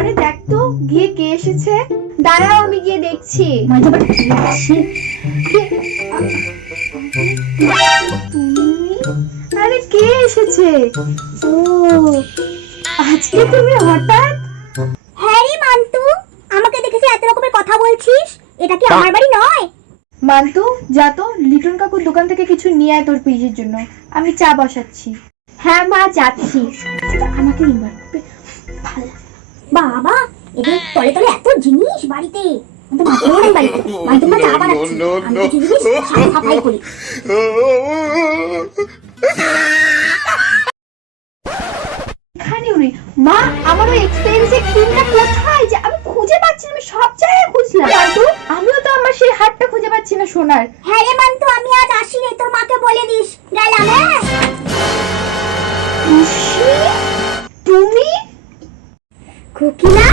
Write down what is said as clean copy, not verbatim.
আরে দেখ তো গিয়ে কে এসেছে। দাঁড়াও আমি গিয়ে দেখছি। তুমি? আরে কে এসেছে? ও আজকে তুমি হঠাৎ। হ্যাঁ রে মান্তু, আমাকে দেখেছি এত রকমের কথা বলছিস। এটা কি আমার বাড়ি নয়? মান্তু যা তো লিটন কাকুর দোকান থেকে কিছু নিয়ে আয় তোর পিসির জন্য, আমি চা বসাচ্ছি। হ্যাঁ মা যাচ্ছি। আমাকে নিবার বাবা, এদের তলে তলে এত জিনিস বাড়িতে। আমাদের মাঝে নেই বাড়িতে, মাঝে মা চা বানাচ্ছি, আমি কিছু জিনিস সাফাই করি। এখানেও নেই। মা আমার ওই এক্সপেন্সিভ ক্রিমটা কোথায় যে আমি খুঁজে পাচ্ছি না, আমি সব জায়গায় খুঁজলাম। মান্তু আমিও তো আমার সেই হাতটা খুঁজে পাচ্ছি না সোনার। হ্যাঁ রে মান্তু, আমি আজ আসি রে, তোর মাকে বলে দিস। গেলাম। হ্যাঁ খুশি তুমি? খুকি না,